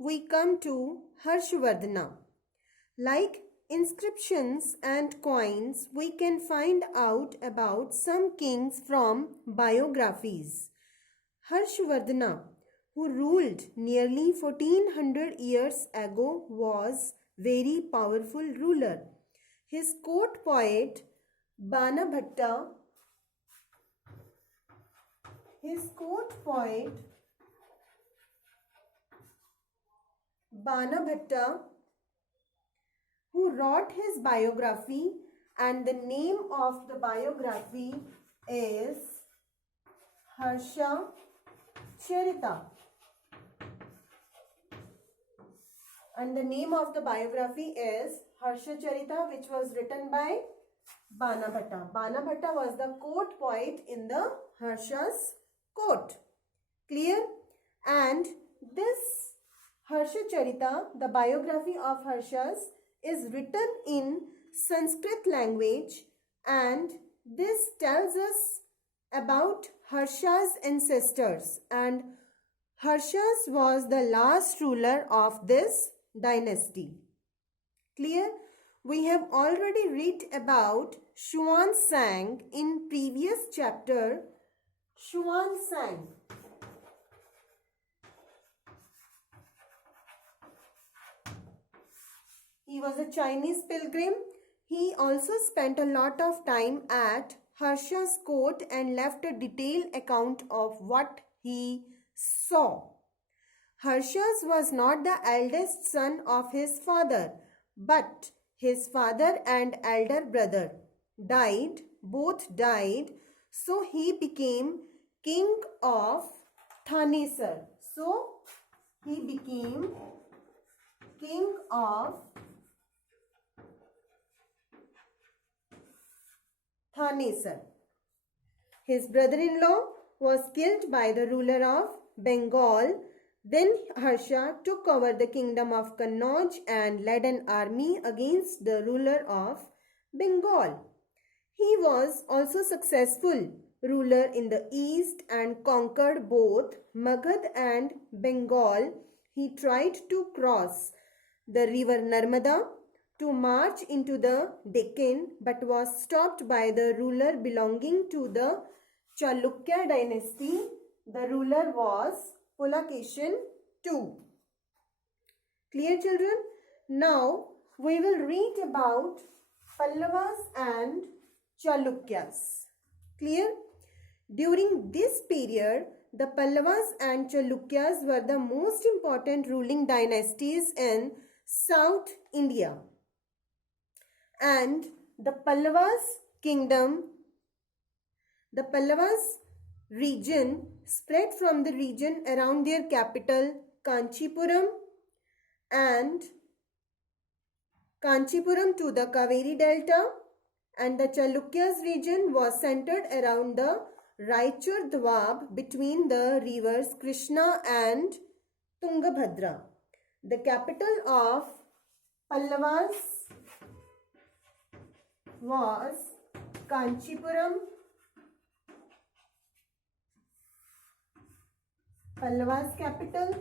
we come to Harshvardhana. Like inscriptions and coins, we can find out about some kings from biographies. Harshvardhana, who ruled nearly 1400 years ago, was very powerful ruler. His court poet Banabhatta who wrote his biography, and the name of the biography is Harsha Charita. And the name of the biography is Harsha Charita, which was written by Banabhatta. Banabhatta was the court poet in the Harsha's court. Clear? And this Harsha Charita, the biography of Harsha's, is written in Sanskrit language, and this tells us about Harsha's ancestors, and Harsha's was the last ruler of this dynasty. Clear? We have already read about Xuanzang in previous chapter. Xuanzang. He was a Chinese pilgrim. He also spent a lot of time at Harsha's court and left a detailed account of what he saw. Harsha's was not the eldest son of his father, but his father and elder brother both died, so he became king of Thanesar. His brother-in-law was killed by the ruler of Bengal. Then Harsha took over the kingdom of Kannauj and led an army against the ruler of Bengal. He was also successful ruler in the east and conquered both Magad and Bengal. He tried to cross the river Narmada to march into the Deccan, but was stopped by the ruler belonging to the Chalukya dynasty. The ruler was Pulakeshin II. Clear, children? Now we will read about Pallavas and Chalukyas. Clear? During this period, the Pallavas and Chalukyas were the most important ruling dynasties in South India. And the Pallavas region spread from the region around their capital Kanchipuram to the Kaveri Delta, and the Chalukyas region was centered around the Raichur Dwab between the rivers Krishna and Tungabhadra. The capital of Pallavas was Kanchipuram. Pallavas capital,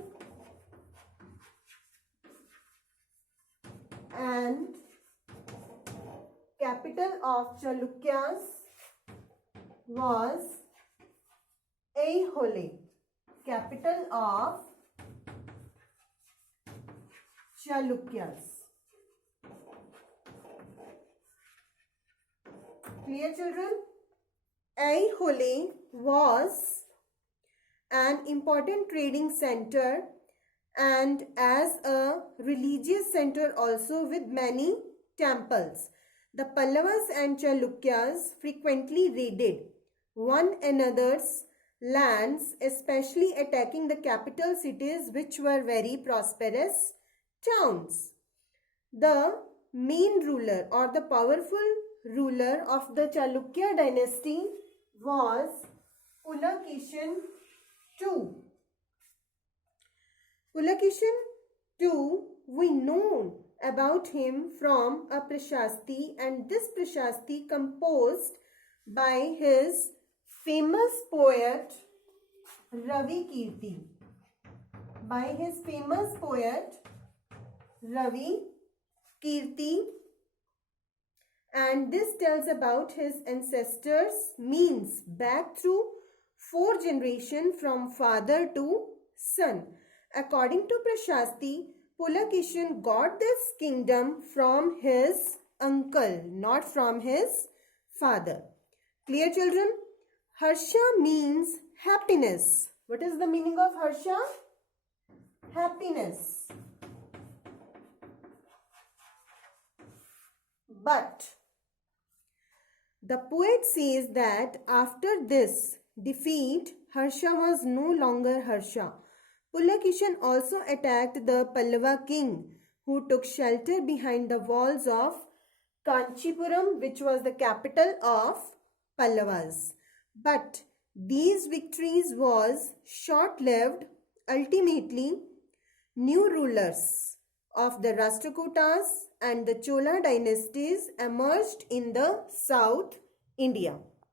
and capital of Chalukyas was Aihole. Capital of Chalukyas. Clear, children? Aihole was an important trading center and as a religious center also with many temples. The Pallavas and Chalukyas frequently raided one another's lands, especially attacking the capital cities, which were very prosperous towns. The main ruler or the powerful ruler of the Chalukya dynasty was Pulakeshin II. Pulakeshin II, we know about him from a Prashasti, and this Prashasti composed by his famous poet Ravi Kirti. by his famous poet Ravi, Kirti, and this tells about his ancestors, means back through 4 generations from father to son. According to Prashasti, Pulakeshin got this kingdom from his uncle, not from his father. Clear, children? Harsha means happiness. What is the meaning of Harsha? Happiness. But the poet says that after this defeat, Harsha was no longer Harsha. Pulakeshin also attacked the Pallava king, who took shelter behind the walls of Kanchipuram, which was the capital of Pallavas. But these victories was short-lived. Ultimately, new rulers of the Rashtrakutas and the Chola dynasties emerged in the South India.